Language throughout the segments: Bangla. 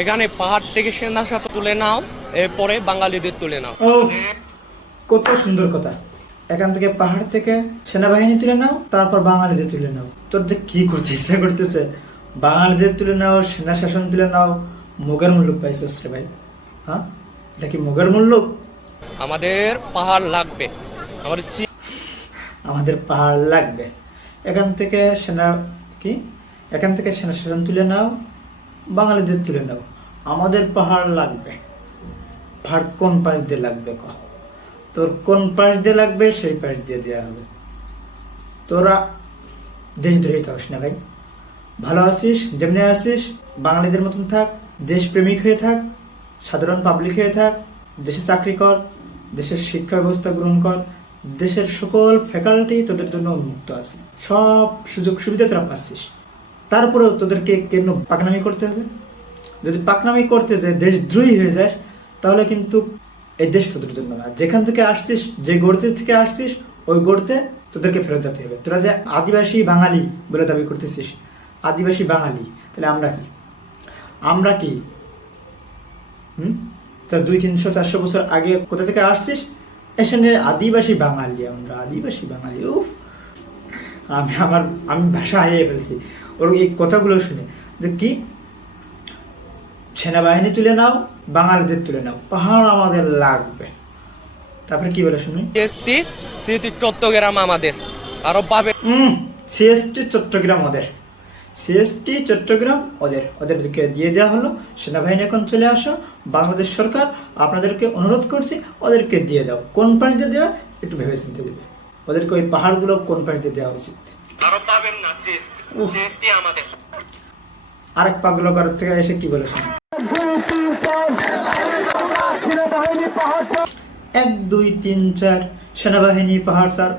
এখানে পাহাড় থেকে সেনা শাসন তুলে নাও, এরপরে বাঙালিদের তুলে নাও। ও, কত সুন্দর কথা। এখান থেকে পাহাড় থেকে সেনাবাহিনী তুলে নাও, তারপর বাঙালিদের তুলে নাও। তোর যে কি করতে ইচ্ছা করতেছে, বাঙালিদের তুলে নাও, সেনা শাসন তুলে নাও, মোগের মুল্লুক পাইছিস রে ভাই। হ্যাঁ, এটা কি মোগের মুল্লুক? আমাদের পাহাড় লাগবে, আমাদের আমাদের পাহাড় লাগবে। এখান থেকে সেনা কি এখান থেকে সেনা শাসন তুলে নাও, বাঙালিদের তুলে নাও, আমাদের পাহাড় লাগবে। পাহাড় কোন পাশ দিয়ে লাগবে ক? তোর কোন পাশ দিয়ে লাগবে সেই পাশ দিয়ে দেওয়া হবে। তোরা দেশদ্রোহী থাকস না ভাই। ভালো আছিস, যেমনি আছিস বাঙালিদের মতন থাক, দেশপ্রেমিক হয়ে থাক, সাধারণ পাবলিক হয়ে থাক, দেশে চাকরি কর, দেশের শিক্ষা ব্যবস্থা গ্রহণ কর, দেশের সকল ফ্যাকাল্টি তোদের জন্য উন্মুক্ত আছে, সব সুযোগ সুবিধা তোরা পাচ্ছিস। তারপরেও তোদেরকে কেন পাকনামি করতে হবে? যদি পাকনামি করতে যায় দেশদ্রোহী হয়ে যায়, তাহলে কিন্তু এই দেশ তোদের জন্য না। যেখান থেকে আসছিস, যে গড়তে থেকে আসছিস, ওই গড়তে তোদেরকে ফেরত যেতে হবে। তোরা যে আদিবাসী বাঙালি বলে দাবি করতেছিস, আদিবাসী বাঙালি, তাহলে আমরা কি তোর 200-300-400 বছর আগে কোথা থেকে আসছিস? এখানে আদিবাসী বাঙালি, আমরা আদিবাসী বাঙালি। উফ, আমি ভাষা হারিয়ে ফেলছি ওর এই কথাগুলো শুনে। যে কি সেনাবাহিনী তুলে নাও, বাঙালিদের তুলে নাও, পাহাড় আমাদের লাগবে। তারপরে কি বলে শুনি? সিএসটি চট্টগ্রাম আমাদের, আরো পাবে। সিএসটি চট্টগ্রাম ওদের, সিএসটি চট্টগ্রাম ওদেরকে দিয়ে দেওয়া হলো। সেনাবাহিনী এখন চলে আসো, বাংলাদেশ সরকার আপনাদেরকে অনুরোধ করছি ওদেরকে দিয়ে দাও। কোন পাশ দিয়ে দেওয়া একটু ভেবে চিন্তে দেবে। ওদেরকে ওই পাহাড়গুলো কোন পাশ দিয়ে দেওয়া উচিত। আরো পাবেন না, সিএসটি আমাদের। আরেক পাগল ঘর থেকে এসে কি বলে শুনি? 1 2 3 4 সেনাবাহিনী পাহাড় ছাড়।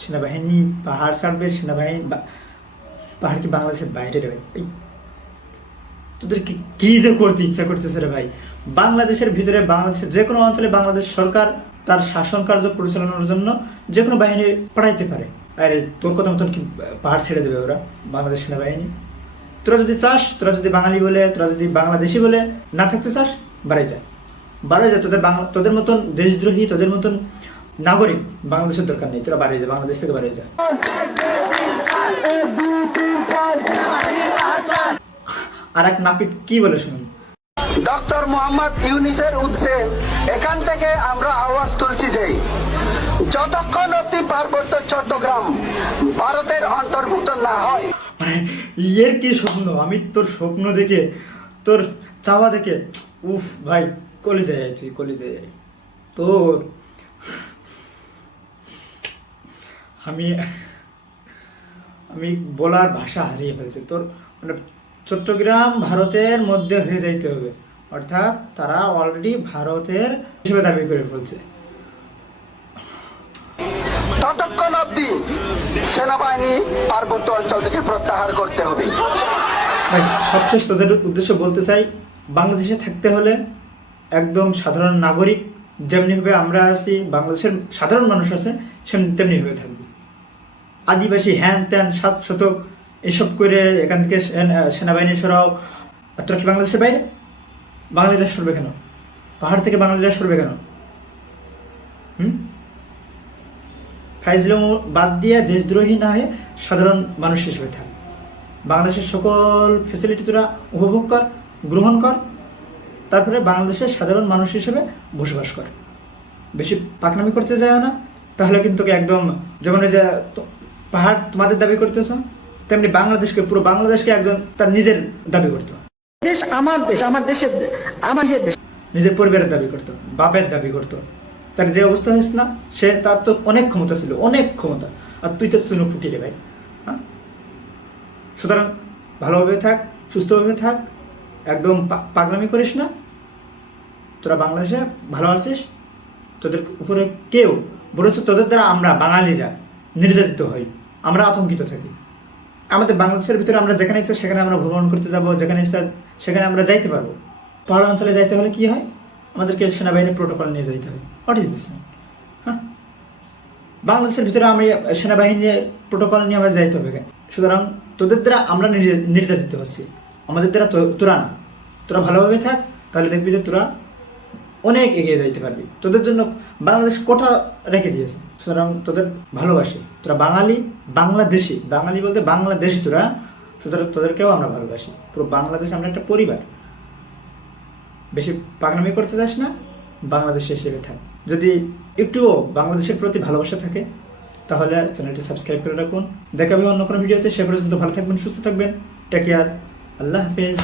সেনাবাহিনী পাহাড় ছাড়বে। সেনাবাহিনী পাহাড় কি বাংলাদেশের বাইরে রে ভাই? তোদের কি যে করতে ইচ্ছা করতেছে রে ভাই? বাংলাদেশের ভিতরে, বাংলাদেশের যে কোনো অঞ্চলে বাংলাদেশ সরকার তার শাসন কার্য পরিচালনার জন্য যে কোনো বাহিনী পাঠাইতে পারে। আরে তোর কথা মতন কি পাহাড় ছেড়ে দেবে ওরা, বাংলাদেশ সেনাবাহিনী? তোরা যদি চাস, তোরা যদি বাঙালি বলে, তোরা যদি বাংলাদেশি বলে না থাকতে চাস, বাড়াই যা। তোদের মতন দেশদ্রোহী, তোদের মতন নাগরিক বাংলাদেশের দরকার নেই। তোরা বাড়িয়ে যা, বাংলাদেশ থেকে বাড়িয়ে যা। আর এক নাপিত কি বলে শুনুন। ডক্টর মোহাম্মদ ইউনূসের উদ্দেশ্যে এখান থেকে আমরা আওয়াজ তুলছি যে যতক্ষণ অব্দি পার্বত্য চট্টগ্রাম ভারতের অন্তর্ভুক্ত না হয়। মানে এর কি স্বপ্ন? আমি তোর স্বপ্ন দেখে, তোর চাওয়া দেখে, উফ ভাই, কলেজে যাই, তুই কলেজে যাই। তোর আমি বলার ভাষা হারিয়ে ফেলছি। তোর মানে চট্টগ্রাম ভারতের মধ্যে হয়ে যাইতে হবে, অর্থাৎ তারা অলরেডি ভারতের হিসেবে দাবি করে ফেলছে। ততক্ষণ অব্দি সেনাবাহিনী পার্বত্য অঞ্চল থেকে প্রত্যাহার করতে হবে। ভাই সবশেষ তোদের উদ্দেশ্য বলতে চাই, বাংলাদেশে থাকতে হলে একদম সাধারণ নাগরিক যেমনিভাবে আমরা আছি, বাংলাদেশের সাধারণ মানুষ আছে তেমনিভাবে থাকবে। আদিবাসী হ্যান ত্যান 7 শতক এসব করে এখান থেকে সেনাবাহিনী সরাও। তোরা কি বাংলাদেশের বাইরে? বাঙালিরা সরবে কেন? পাহাড় থেকে বাঙালিরা সরবে কেন? ফাইজলাম বাদ দিয়ে দেশদ্রোহী না হয়ে সাধারণ মানুষ হিসেবে থাক। বাংলাদেশের সকল ফ্যাসিলিটি তোরা উপভোগ কর, গ্রহণ কর, তারপরে বাংলাদেশের সাধারণ মানুষ হিসেবে বসবাস কর। বেশি পাকনামি করতে যায় না, তাহলে কিন্তু একদম যেমন যে পাহাড় তোমাদের দাবি করতেছ, তেমনি বাংলাদেশকে, পুরো বাংলাদেশকে একজন তার নিজের দাবি করতো। দেশ আমার দেশ, আমার দেশের দেশ, নিজের পরিবারের দাবি করতো, বাপের দাবি করতো। তার যে অবস্থা হয়েছে না, তার তো অনেক ক্ষমতা ছিল, অনেক ক্ষমতা, আর তুই তো চুনো ফুটি রে ভাই। হ্যাঁ, সুতরাং ভালোভাবে থাক, সুস্থভাবে থাক, একদম পাগলামি করিস না। তোরা বাংলাদেশে ভালো আছিস, তোদের উপরে কেউ, বরঞ্চ তোদের দ্বারা আমরা বাঙালিরা নির্যাতিত হই, আমরা আতঙ্কিত থাকি। আমাদের বাংলাদেশের ভিতরে আমরা যেখানে ইচ্ছা সেখানে আমরা ভ্রমণ করতে যাব, যেখানে ইচ্ছা সেখানে আমরা যাইতে পারবো। পাহাড় অঞ্চলে যাইতে হলে কি হয়? আমাদেরকে সেনাবাহিনীর প্রোটোকল নিয়ে যাইতে হবে। What is this man? হ্যাঁ, বাংলাদেশের ভিতরে আমরা সেনাবাহিনীর প্রোটোকল নিয়ে আমরা যাইতে হবে কেন? সুতরাং তোদের দ্বারা আমরা নির্যাতিত হচ্ছি, আমাদের দ্বারা তোরা না। তোরা ভালোভাবে থাক, তাহলে দেখবি যে তোরা অনেক এগিয়ে যাইতে পারবি। তোদের জন্য বাংলাদেশ কোটা রেখে দিয়েছে, সুতরাং তোদের ভালোবাসি। তোরা বাঙালি, বাংলাদেশি, বাঙালি বলতে বাংলাদেশি তোরা, সুতরাং তোদেরকেও আমরা ভালোবাসি। পুরো বাংলাদেশ আমরা একটা পরিবার। বেশি পাগনামি করতে যাস না, বাংলাদেশি হিসেবে থাক। যদি একটুও বাংলাদেশের প্রতি ভালোবাসা থাকে তাহলে চ্যানেলটি সাবস্ক্রাইব করে রাখুন। দেখাবে অন্য কোনো ভিডিওতে। সে পর্যন্ত ভালো থাকবেন, সুস্থ থাকবেন। টেক কেয়ার, আল্লাহ হাফেজ।